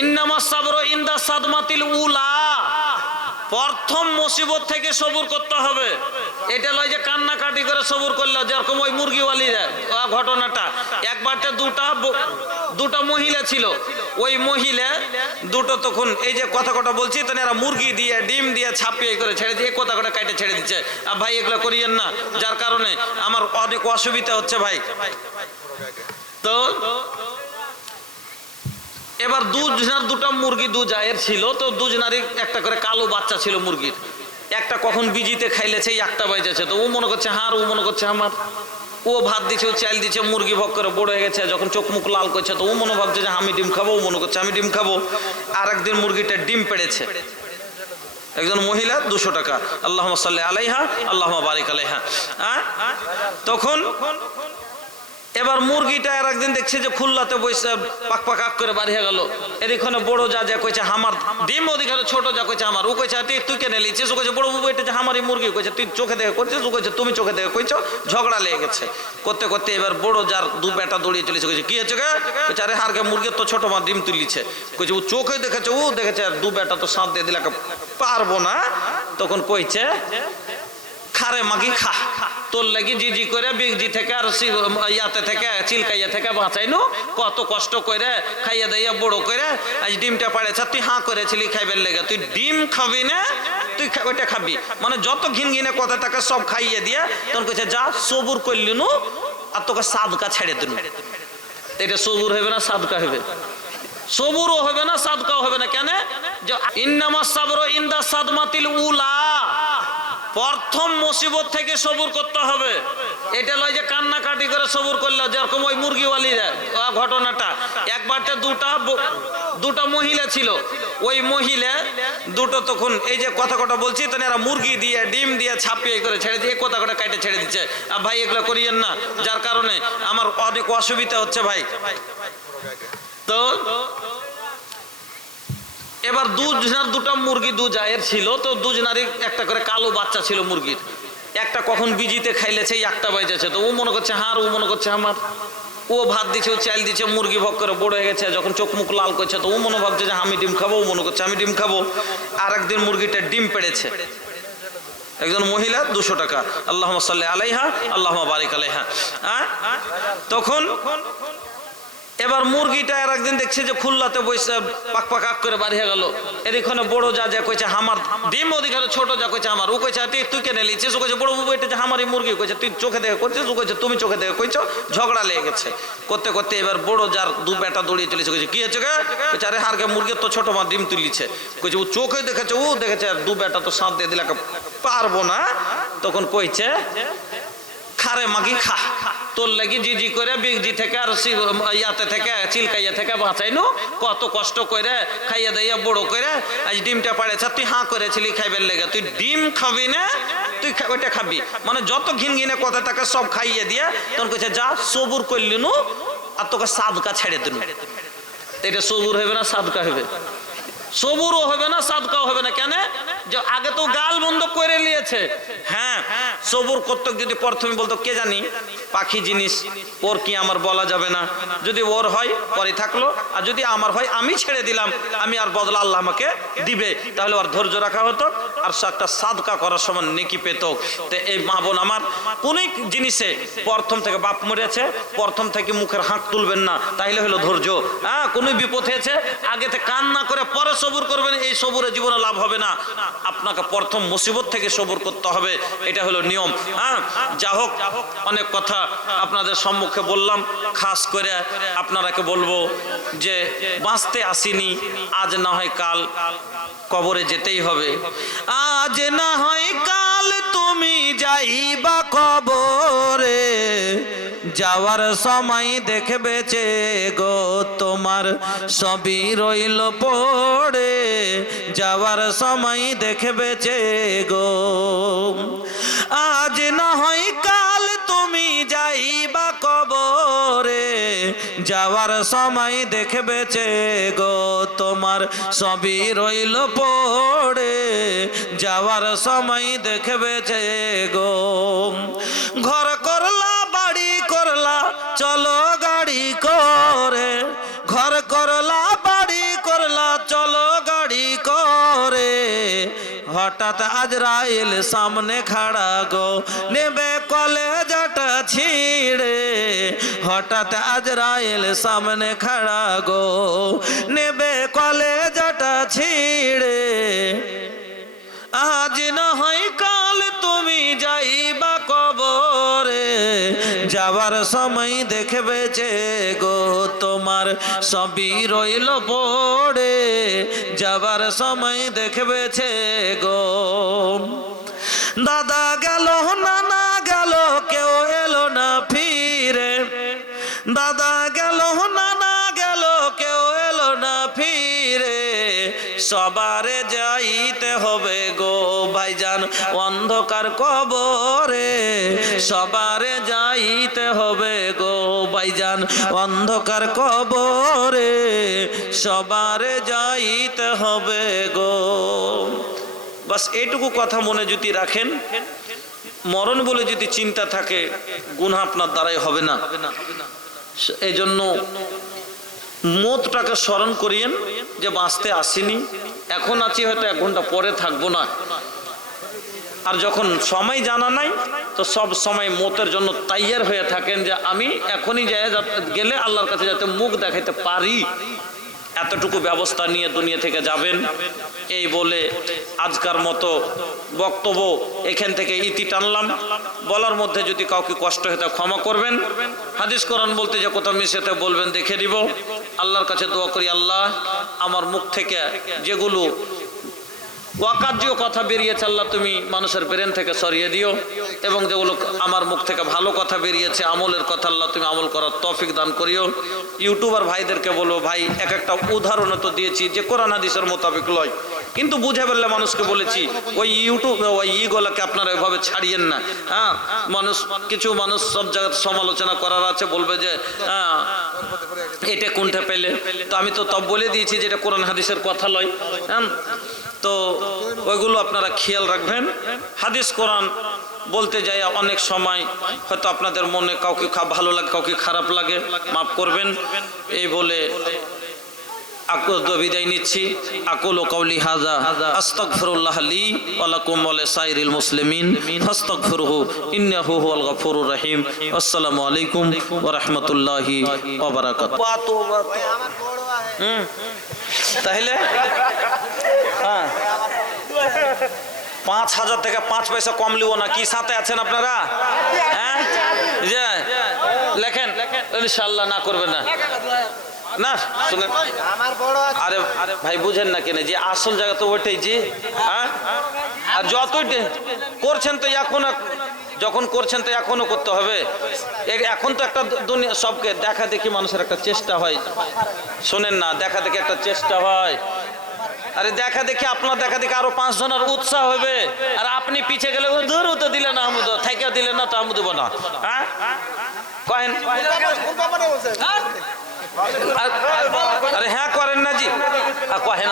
ইন্নামাস সাবরু ইনদা সাদমাতিল উলা, প্রথম মুসিবত থেকে সবুর করতে হবে। এটা লয় যে কান্নাকাটি করে সবুর করলে, যেরকম ওই মুরগিওয়ালিরা ঘটনাটা, একবারটা দুটা মহিলা ছিল, ওই মহিলা দুটো তখন এই যে কথা বলছি, তখন এরা মুরগি দিয়ে ডিম দিয়ে ছাপিয়ে করে ছেড়ে দিয়ে কথা কাটে ছেড়ে দিচ্ছে। আর ভাই এগুলো করিয়েন না, যার কারণে আমার অনেক অসুবিধা হচ্ছে ভাই। তো এবার দুটা মুরগি দু জায়ের ছিল, তো দুজনারই একটা করে কালো বাচ্চা ছিল মুরগির। একটা কখন বিজিতে খাইলেছে, একটা বাইজেছে, তো ও মনে করছে হার, ও মনে করছে আমার। ও ভাত দিচ্ছে, ও চাল দিচ্ছে, মুরগি ভক করে বড় হয়ে গেছে। যখন চোখ মুখ লাল করছে, তো ও মনে ভাবছে যে আমি ডিম খাবো, ও মনে করছে আমি ডিম খাবো। আর একদিন মুরগিটা ডিম পেড়েছে, একজন মহিলা 200 টাকা, আল্লাহুম্মা সাল্লি আলাইহা আল্লাহুম্মা বারিক আলাইহা। তখন এবার মুরগিটা আর একদিন দেখছে যে খুল্লাতে বসে পাক পাক করে বাড়িয়ে গেল। এদিকে বড় যা কইছে আমার ডিম, ওদিকে ছোট যা কইছে আমার। ও কইছে তুই কেন লিছিস? ও কইছে বড় বাবু এটা যে আমারই মুরগি। কইছে তুই চোখে দেখে করছিস? ও কইছে তুমি চোখে দেখে কইছো। ঝগড়া লেগে গেছে। করতে করতে এবার বড় যার দু বেটা দৌড়িয়ে চলেছে। কইছে কি হয়েছে গে? কইছে আরে হারকে মুরগির তো ছোট মা ডিম তুলিছে। কইছে ও চোখে দেখেছে, ও দেখেছে, আর দু বেটা তো সাথ দিয়ে দিলে পারবো না। তখন কইছে খারে মাগি খা, তোর লাগি জি করে বিগজি থেকে আর ইয়াতে থেকে চিলকাইয়া থেকে বাঁচাইনু, কত কষ্ট করে খাইয়া দাইয়া বড় করে আজ ডিমটা পাড়েছে। তুই হাঁ করেছিলি খাইবার লেগে, তুই ডিম খাবি না, তুই ওইটা খাবি। মানে যত ঘিন ঘিনে কথা তাকে সব খাইয়ে দিয়ে তখন কইছে যা সবুর করলি নু, আর তোকে সাদকা ছেড়ে দিন। এটা সবুর হবে না সাদকা হবে? সবুরও হবে না, সাদকাও হবে না। কেন? যে ইন্নামাস সাবরু ইনদা সাদমাতিল উলা, প্রথম মুসিবত থেকে সবুর করতে হবে। এটা লয় যে কান্নাকাটি করে সবুর করলে, যেরকম ওই মুরগিওয়ালিরা ঘটনাটা, একবারটা দুটা মহিলা ছিল, ওই মহিলা দুটো তখন এই যে কথা বলছি, তখন এরা মুরগি দিয়ে ডিম দিয়ে ছাপিয়ে করে ছেড়ে দিয়ে কথা কাটে ছেড়ে দিচ্ছে। আর ভাই এগুলো করিয়েন না, যার কারণে আমার অনেক অসুবিধা হচ্ছে ভাই। তো এবার দুটা মুরগি দু জায়ের ছিল, তো দুজনারই একটা করে কালো বাচ্চা ছিল মুরগির। একটা কখন বিজিতে খাইলেছে, একটা বাইজেছে, তো ও মনে করছে হার, ও মনে করছে আমার। ও ভাত দিচ্ছে, ও চাল দিচ্ছে, মুরগি ভক করে বড় হয়ে গেছে। যখন চোখ মুখ লাল করছে, তো ও মনে ভাবছে যে আমি ডিম খাবো, ও মনে করছে আমি ডিম খাবো। আর একদিন মুরগিটা ডিম পেড়েছে, একজন মহিলা 200 টাকা, আল্লাহুম্মা সাল্লি আলাইহা আল্লাহুম্মা বারিক আলাইহা। তখন এবার মুরগিটা আর একদিন দেখছে যে খুল্লাতে বসে পাক পাক করে বাড়িয়ে গেল। এদিকে বড় যা কইছে আমার ডিম, ওদিকে ছোট যা কইছে আমার। ও কইছে তুই কেন লিছিস? ও কইছে বড় বাবু এটা যে আমারই মুরগি। কইছে তুই চোখে দেখে করছিস? ও কইছে তুমি চোখে দেখে কইছো। ঝগড়া লেগে গেছে। করতে করতে এবার বড় যার দু বেটা দৌড়িয়ে চলেছে। কইছে কি হয়েছে গে? কইছে আরে হারকে মুরগির তো ছোট মা ডিম তুলিছে। কইছে ও চোখে দেখেছে, ও দেখেছে, আর দু বেটা তো সাথ দিয়ে দিলে পারবো না। তখন কইছে খারে মাগি খা, তোর লাগি জি করে বিগজি থেকে আর ইয়াতে থেকে চিলকাইয়া থেকে বাঁচাইনু, কত কষ্ট করে খাইয়া দাইয়া বড় করে আজ ডিমটা পাড়েছে। তুই হাঁ করেছিলি খাইবার লেগে, তুই ডিম খাবি না, তুই ওইটা খাবি। মানে যত ঘিন ঘিনে কথা তাকে সব খাইয়ে দিয়ে তখন কইছে যা সবুর করলি নু, আর তোকে সাদকা ছেড়ে দিন। এটা সবুর হবে না সাদকা হবে? সবুরও হবে না, সাদকাও হবে না। কেন? যে আগে তো গাল বন্ধ করে নিয়েছে। হ্যাঁ, সবুর করতে যদি প্রথমে বলতো কে জানি পাখি জিনিস, ওর কি আমার বলা যাবে না, যদি ওর হয় পরে থাকলো, আর যদি আমার হয় আমি ছেড়ে দিলাম, আমি আর বদলা আল্লাহ আমাকে দিবে, তাহলে ওর ধৈর্য রাখা হতো, আর একটা সাদকা করার সময় নেকি পেত। তো এই মা বোন আমার, কোন জিনিসে প্রথম থেকে বাপ মরেছে, প্রথম থেকে মুখের হাঁক তুলবেন না, তাইলে হলো ধৈর্য। হ্যাঁ, কোন বিপদ হয়েছে আগে থেকে কান না করে পরে সবুর করবেন, এই সবুরে জীবনে লাভ হবে না। আপনাকে প্রথম মুসিবত থেকে সবুর করতে হবে, এটা হলো নিয়ম। হ্যাঁ, যা হোক, অনেক কথা আপনাদের সম্মুখে বললাম। খাস করে আপনারাকে বলবো যে বাঁচতে আসিনি, আজ না হয় কাল কবরে যেতেই হবে। আজ না হয় কাল তুমি যাইবা কবরে, যাওয়ার সময় দেখবে যে গো তোমার সবই রইল পড়ে, যাওয়ার সময় দেখবে যে গো। আজ না হয় কাল তুমি যাইবা কবরে, যাওয়ার সময় দেখবে যে গো তোমার সবই রইল পড়ে, যাওয়ার সময় দেখবে যে গো। ঘর করলা বাড়ি করলা চলো গাড়ি করে, ঘর করলা বাড়ি করলা হঠাৎ আজরাইল সামনে খাড়া গো, নেবে কলেজাটা ছিঁড়ে। হঠাৎ আজরাইল সামনে খাড়া গো, নেবে কলেজাটা ছিঁড়ে। আজ না হয় কাল তুমি যাইবা কবরে, যাবার সময় দেখবে যে গো তোমার সবই রইল পড়ে। যাবার সময় দেখবে যে গো দাদা গেল নানা গেল কেউ এলো না ফিরে। দাদা গেল নানা গেল কেউ এলো না ফিরে। সবারে যাইতে হবে গো ভাইজান অন্ধকার কবরে। সবারে যাইতে হবে গো ভাইজান অন্ধকার কবরে। সবারে যাইতে হবে গো। বাস এইটুকু কথা মনে যদি রাখেন, মরণ বলে যদি চিন্তা থাকে, গুনাহ আপনার দ্বারাই হবে না। এই জন্য মওতটাকে স্মরণ করিয়েন যে বাঁচতে আসিনি, এখন আছি, হয়তো 1 ঘন্টা পরে থাকবো না। আর যখন সময় জানা নাই তো সব সময় মওতের জন্য তৈয়ার হয়ে থাকেন যে আমি এখনই গেলে আল্লাহর কাছে যাতে মুখ দেখাইতে পারি, এতটুকু ব্যবস্থা নিয়ে দুনিয়া থেকে যাবেন। এই বলে আজকার মতো বক্তব্য এখান থেকে ইতি টানলাম। বলার মধ্যে যদি কাউকে কষ্ট হয় তা ক্ষমা করবেন। হাদিস কোরআন বলতে যে কোথাও মিশাতে বলবেন দেখে দিব। আল্লাহর কাছে দোয়া করি, আল্লাহ আমার মুখ থেকে যেগুলো ওয়াকার্য কথা বেরিয়েছে আল্লাহ তুমি মানুষের ব্রেন থেকে সরিয়ে দিও, এবং যেগুলো আমার মুখ থেকে ভালো কথা বেরিয়েছে আমলের কথা আল্লাহ তুমি আমল করার তৌফিক দান করিও। ইউটিউবার ভাইদেরকে বলবো, ভাই এক একটা উদাহরণ তো দিয়েছি যে কোরআন হাদিসের মোতাবেক লয়, কিন্তু বুঝে ফেললে মানুষকে বলেছি ওই ইউটিউব ওই ইগুলোকে আপনারা ওইভাবে ছাড়িয়েন না। হ্যাঁ, কিছু মানুষ সব জায়গায় সমালোচনা করার আছে, বলবে যে হ্যাঁ এটা কোনটা পেলে, তো আমি তো তব বলে দিয়েছি যে এটা কোরআন হাদিসের কথা লয়। হ্যাঁ, তো ওইগুলো আপনারা খেয়াল রাখবেন। হাদিস কোরআন বলতে যাই অনেক সময় হয়তো আপনাদের মনে কাউকে ভালো লাগে কাউকে খারাপ লাগে, মাফ করবেন। এই বলে বিদায় নিচ্ছি। আকুলু কওলি হাযা আস্তাগফিরুল্লাহ লি ওয়া লাকুম ওয়া লিসাইরিল মুসলিমিন ফাস্তাগফিরুহু ইন্নাহু হুয়াল গফুরুর রহিম। আসসালামু আলাইকুম ওয়া রাহমাতুল্লাহি ওয়া বারাকাতুহু। তাহলে 5,000 থেকে 5 পয়সা কম লিব না, কি সাথে আছেন আপনারা? হ্যাঁ, যে লেখেন ইনশাআল্লাহ, না করবেন না না শুনেন। আরে ভাই বুঝেন না কেন যে আসল জায়গা তো ওইটাই যে, হ্যাঁ, আর যতই করছেন তো এখন, যখন করছেন তো এখনো করতে হবে। এখন তো একটা দুনিয়া সবকে দেখা দেখি মানুষের একটা চেষ্টা হয়, শোনেন না, দেখা দেখি একটা চেষ্টা হয়। আরে দেখা দেখি আপনার দেখা দেখি আরো 5 জনের উৎসাহ হবে, আর আপনি পিছে গেলে ধরু তো দিলে না আমুদ থাইকা দিলে না তো আমু দেব না। হ্যাঁ কহেন, আরে হ্যাঁ করেন না জি, কহেন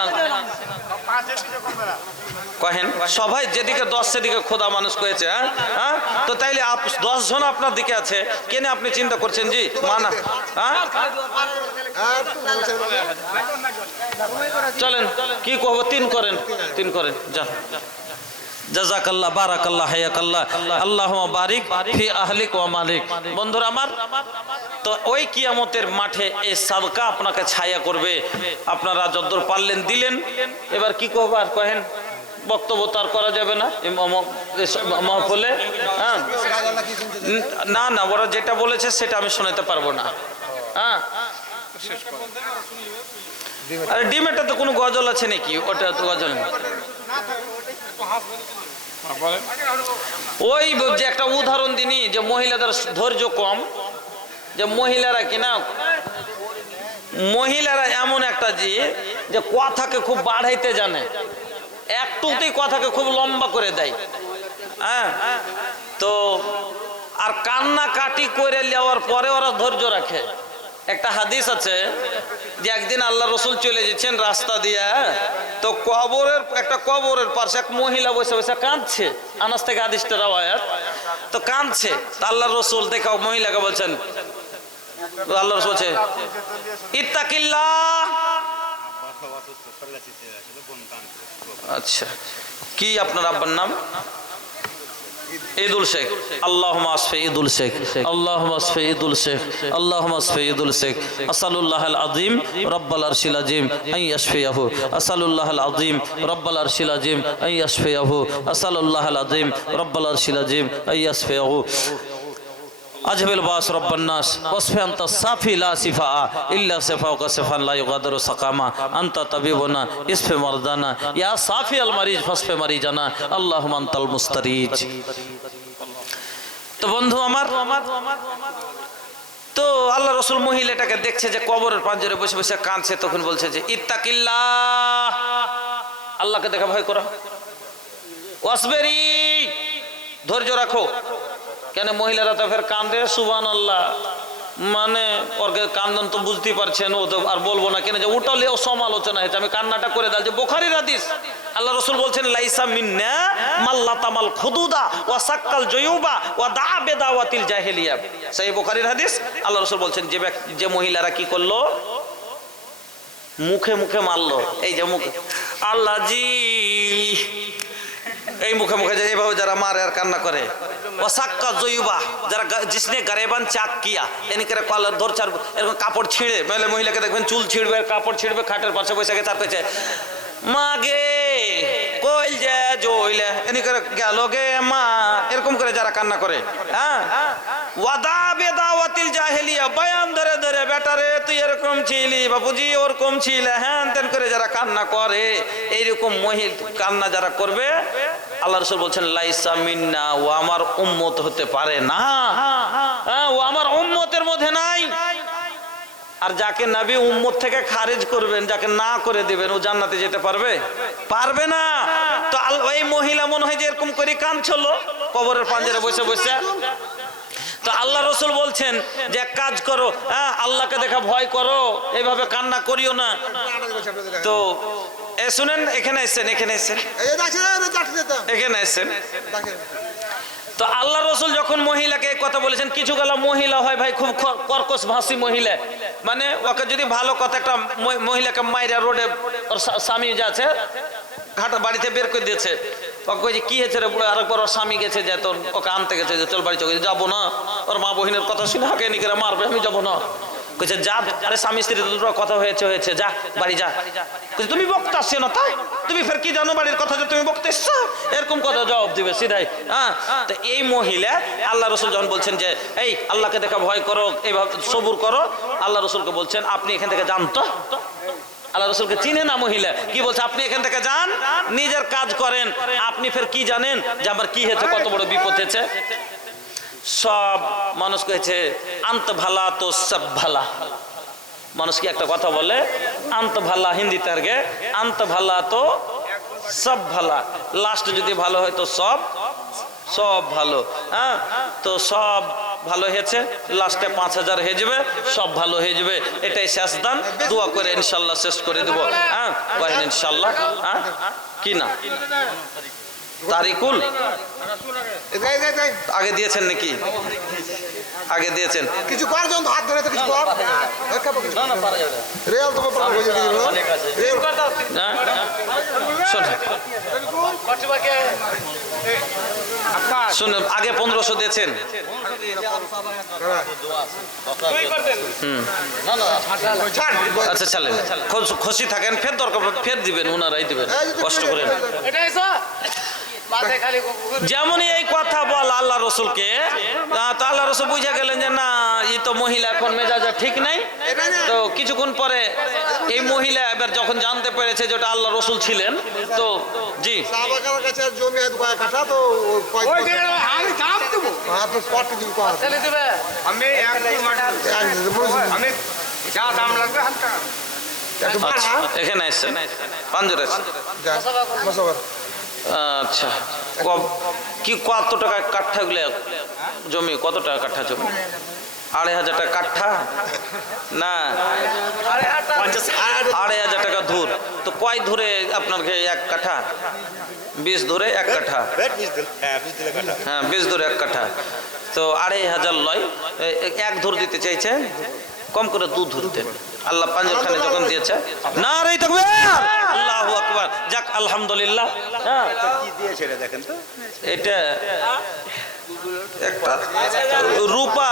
কহেন সবাই যেদিকে 10 সেদিকে খোদা মানুষ করেছে। হ্যাঁ হ্যাঁ, তো তাইলে 10 জন আপনার দিকে আছে, কেন আপনি চিন্তা করছেন জি মানা? হ্যাঁ চলেন কি কহবো, 3 করেন, 3 করেন, যা। জাযাকাল্লাহ, বারাকাল্লাহ, হায়াকাল্লাহ, আল্লাহুম্মা বারিক ফি আহলিক ওয়া মালিক। বন্ধুরা আমার, তো ওই কিয়ামতের মাঠে এই সাদকা আপনাকে ছায়া করবে। আপনারা যতদূর পারলেন দিলেন। এবার কি কহবো আর কহেন, বক্তব্য তার করা যাবে না মহফিলে। হ্যাঁ না না, ওরা যেটা বলেছে সেটা আমি শোনাতে পারবো না। হ্যাঁ, আরে ডিমেটা তো কোনো গজল আছে নাকি? ওটা তো গজল না। ওই যে একটা উদাহরণ দিনি যে মহিলাদের ধৈর্য কম, যে মহিলারা কিনা মহিলারা এমন একটা যে কথাকে খুব বাড়াইতে জানে, একটুতেই কথাকে খুব লম্বা করে দেয়। হ্যাঁ, তো আর কান্না কাটি করে নেওয়ার পরে ওরা ধৈর্য রাখে। একটা হাদিস আছে যে একদিন আল্লাহ রসুল চলে যাচ্ছেন রাস্তা দিয়ে, তো একটা কবরের পাশে এক মহিলা বসে বসে কাঁদছে। আনাস থেকে হাদিসটা রাওয়ায়াত, তো কাঁদছে। আল্লাহ রসুল দেখা মহিলাকে বলছেন, আল্লাহ রসুল বলছে ইত্তাকিল্লাহ, আচ্ছা, কি আপনার আব্বার নাম? ঈদুল শেখ। আল্লাহুম্মা আসফি ঈদুল শেখ, আল্লাহুম্মা আসফি ঈদুল শেখ, আল্লাহুম্মা আসফি ঈদুল শেখ। আসালুল্লাহাল আযীম রাব্বাল আরশিল আযীম আন ইয়াশফিয়াহু, আসালুল্লাহাল আযীম রাব্বাল আরশিল আযীম আন ইয়াশফিয়াহু, আসালুল্লাহাল আযীম রাব্বাল আরশিল আযীম আন ইয়াশফিয়াহু। আজবিল বাস রব্বান নাস ওয়াসফি আনতা সাফি লা সিফা ইল্লা সিফাউকা সিফান লা ইউগাদিরু সাকামা আনতা তাবিবুনা ইসফি মারদানা ইয়া সাফি আল মারিজ ফাসফি মারিজানা আল্লাহুম্মা আনতাল মুস্তারিজ। তো বন্ধু আমার, তো আল্লাহ রাসূল মহিলাটাকে দেখছে যে কবরের পাঞ্জরে বসে বসে কাঁদছে, তখন বলছে যে ইত্তাকিল্লাহ, আল্লাহকে দেখা ভয় করো, ওয়াসবিরি, ধৈর্য রাখো। কেন মহিলারা তো ফের কান্দে, সুবহানাল্লাহ, মানে ওর কান্দন তো বুঝতেই পারছেন, ও তো আর বলবো না কেন যে ওটালেও সমালোচনা হয়েছে, আমি কান্নাটা করে দাল যে বুখারীর হাদিস। আল্লাহ রাসূল বলছেন লাইসা মিন্না মাল্লাতামাল খুদুদা ওয়া সাক্কাল জয়ুবা ওয়া দা বিদাওয়াতিল জাহিলিয়া, সহিহ বুখারীর হাদিস। আল্লাহ রাসূল বলছেন যে মহিলারা কি করলো, মুখে মুখে মারলো, এই যে মুখে আল্লাহ জি, এই মুখে মুখে যে এইভাবে যারা মারে আর কান্না করে, ওয়াসাক্কা জয়ুবা, যারা জিসনে গারেবান চাক কিয়া, এনি করে কলার ধর চার এরকম কাপড় ছিঁড়ে, মানে মহিলাকে দেখবেন চুল ছিঁড়বে, কাপড় ছিঁড়বে, খাটের পাশে বসে গেছে, তার কাছে মাগে কইল যে জইলে, এনি করে গেল গে মা, এরকম করে যারা কান্না করে, হ্যাঁ, ওয়াদা বেদাওয়াতিল জাহেলিয়া, বয়ান ধরে ধরে বেটারে তুই এরকম ছিলি, বাবুজি ওরকম ছিল, হ্যাঁ তেন করে যারা কান্না করে, এইরকম মহিলা কান্না যারা করবে, আল্লাহ রাসূল বলছেন লাইসা মিন্না, ও আমার উম্মত হতে পারে না, ও আমার উম্মতের মধ্যে নাই। আর যাকে নবী উম্মত থেকে খারিজ করবেন, যাকে না করে দিবেন, ও জান্নাতে যেতে পারবে? পারবে না। তো এই মহিলা মনে হয় যে এরকম করে কাঁদছিল কবরের পাঞ্জরে বসে বসে। তো আল্লাহ রাসূল বলছেন যে এক কাজ করো, হ্যাঁ আল্লাহকে দেখা ভয় করো, এইভাবে কান্না করিও না। তো শুনেন, এখানে এসেছেন, এখানে এসেছেন, এখানে এসেছেন। তো আল্লাহ রাসূল যখন মহিলাকে এই কথা বলেছেন, কিছু গেলা মহিলা হয় ভাই খুব কর্কশ ভাষী মহিলা, মানে ওকে যদি ভালো কথা, একটা মহিলাকে মাইরা রোডে ওর স্বামী যাচ্ছে ঘাটা বাড়িতে বের করে দিয়েছে, ওকে কইছে কি হয়েছে রে বুড়ো, আরেকবার ওর স্বামী গেছে যে তোর ওকে আনতে গেছে, যে চল বাড়ি চলে যাবো না, ওর মা বহিনের কথা শুনে হাঁকে নি করে মারবে, আমি যাবো না। কইছে যা, আরে স্বামী স্ত্রী দুটো কথা হয়েছে হয়েছে, যা বাড়ি যা। কইছে তুমি বক্তা আসছো না, তাই তুমি ফের কি জানো বাড়ির কথা যে তুমি বক্তা এসছো, এরকম কথা জবাব দিবে সিধাই। হ্যাঁ, তো এই মহিলা আল্লাহ রাসূল যখন বলছেন যে এই আল্লাহকে দেখা ভয় করো, এইভাবে সবুর করো, আল্লাহ রাসূলকে বলছেন আপনি এখান থেকে যান। তো আল্লাহ রাসূলকে চিনে না মহিলা, কি বলছে আপনি এখান থেকে যান, নিজের কাজ করেন, আপনি ফের কি জানেন যে আমার কি হয়েছে, কত বড় বিপদ হয়েছে। সব মানুষ কয়েছে আন্ত ভালা তো সব ভালা, মানুষ কি একটা কথা বলে আন্ত ভালা, হিন্দিতে আর গে আন্ত ভালা তো সব ভালা, লাস্ট যদি ভালো হয় তো সব সব ভালো। হ্যাঁ, তো সব ভালো হয়েছে, লাস্টে 5000 হয়ে যাবে, সব ভালো হয়ে যাবে, এটাই শেষ দান, দোয়া করে ইনশাল্লাহ শেষ করে দেবো। হ্যাঁ বলেন ইনশাল্লাহ। হ্যাঁ কি না তারিকুল আগে দিয়েছেন নাকি? আগে দিয়েছেন কিছু করার জন্য হাত ধরে, কিছু কর রেল তো শুনুন, আগে 1500 দিয়েছেন। আচ্ছা চলেন, খুশি থাকেন, ফের দরকার ফের দিবেন, ওনারাই দিবেন, কষ্ট করেন। যেমনই এই কথা বল আল্লাহ রসুলকে, তো আল্লাহ রসুল বুঝে গেলেন যে না, এই তো মহিলা এখন মেজাজা ঠিক নাই। তো কিছুক্ষণ পরে এই মহিলা এবার যখন জানতে পেরেছে যে ওটা আল্লাহ রসুল ছিলেন, তো জি এখানে এসছে পাঞ্জরে। আচ্ছা, কি কত টাকা কাঠা গুলো জমি, কত টাকা কাঠা জমি? 2500 টাকা কাঠা না, 2500 টাকা ধুর। তো কয় ধরে আপনার এক কাঠা? 20 ধরে এক কাঠা। হ্যাঁ 20 ধরে এক কাঠা, তো 2500 লয়, এক ধুর দিতে চাইছে, কম করে 2 ধুর দেন। আল্লাহ পাঞ্জরখানে যখন দিয়েছে নারে তাকবীর আল্লাহু আকবার যাক আলহামদুলিল্লাহ হ্যাঁ কি দিয়েছে এটা দেখেন তো এটা একটা রূপা